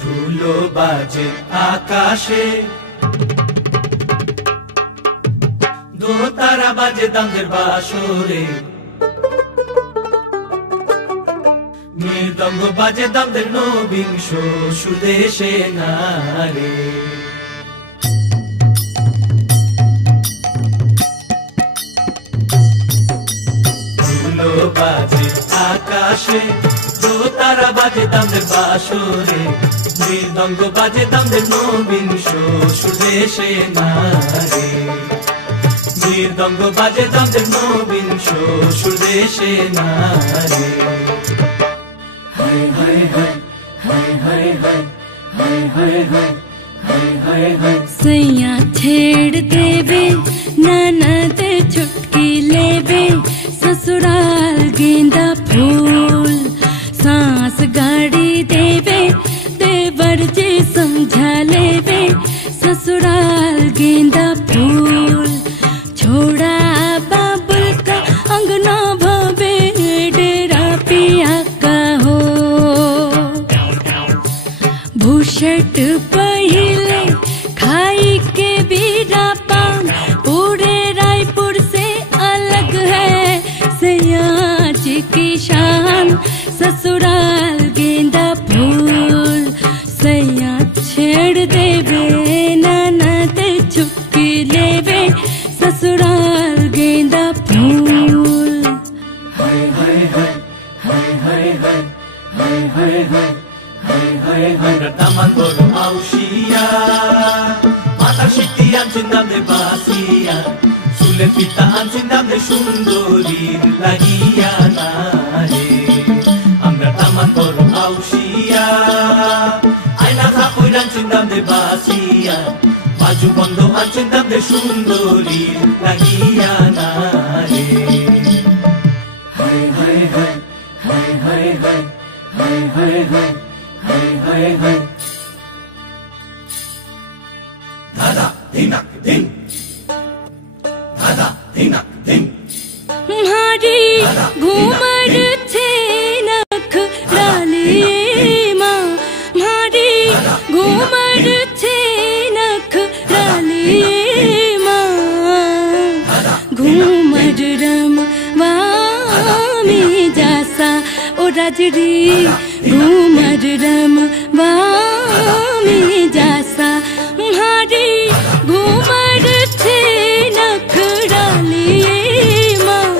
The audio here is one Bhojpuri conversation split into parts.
ধুলো বাজে আকাশে, দোতারা বাজে দামদের বাসরে, মৃদঙ্গ বাজে দামদের নবিংশ সুদেশে নারে। ধুলো বাজে আকাশে, দোতারা বাজে দামদের বাসরে, মৃদঙ্গ বাজে দামদের নবিংশ সুদেশে নারে। মৃদঙ্গ বাজে দামদের নবিংশ সুদেশে নারে। सैया छेड़ देवे ननद चुटकी लेवे, ससुराल गेंदा फूल सांस गाड़ी देवे, देवर जी समझा लेवे, ससुराल गेंदा फूल छोड़ा बाबुल का अंगना भवे, डेरा पिया का हो भूषट पहिले खाई के बीरा पान, पूरे रायपुर से अलग है सयाज की शान, ससुराल गेंदा फूल सैया छेड़ देवे ननद चुटकी लेवे, ससुराल गेंदा फूल। Taman boro ausia, mata shikti anjin damde basia, sulen pita anjin damde sundorir lagiya nare. Amra taman boro ausia, aina khapoi anjin damde basia, baju bondo anjin damde sundorir lagiya nare. Dada dinak din, dada dinak din, मारी घूमर थे नख डालिए माँ, मारी घूमर थे नख डालिए माँ, घूमर रम वामी जासा ओ राजरी, घूमर रम वामी जासा, मारी घूमर थे नख डालिए माँ,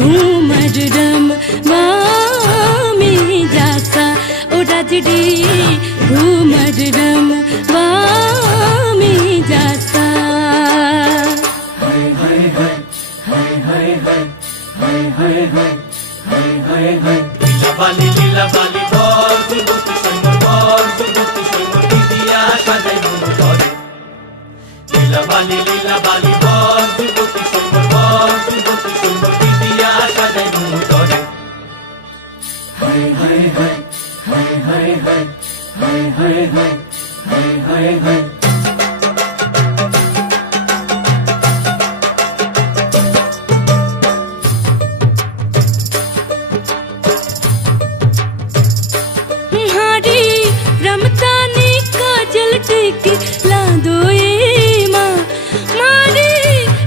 घूमर रम वामी जासा ओ राजरी, घूमर रम वामी जासा। लीला बाली बल जुबती सैन्य बल, जुबती सैन्य दिदिया साजाई মন ধরে। লীলা বালি বল जुबती सैन्य बल, जुबती सैन्य दिदिया साजाई মন ধরে। रमतानी काजल टिकी ला दो ए माँ, मारी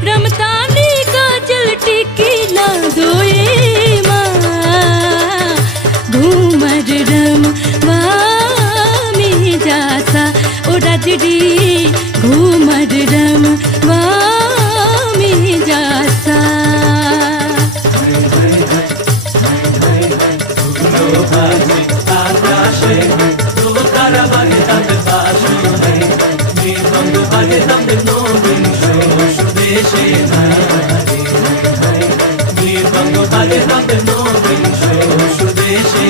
रमतानी काजल टिकी ला दो ए माँ, घूमर रम वामी जासा ओ राजरी, घूमर रम वामी जासा। দোতারা বাজে দামদের বাসরে, মৃদঙ্গ বাজে দামদের নবিংশ সুদেশে নারে। মৃদঙ্গ বাজে দামদের নবিংশ সুদেশে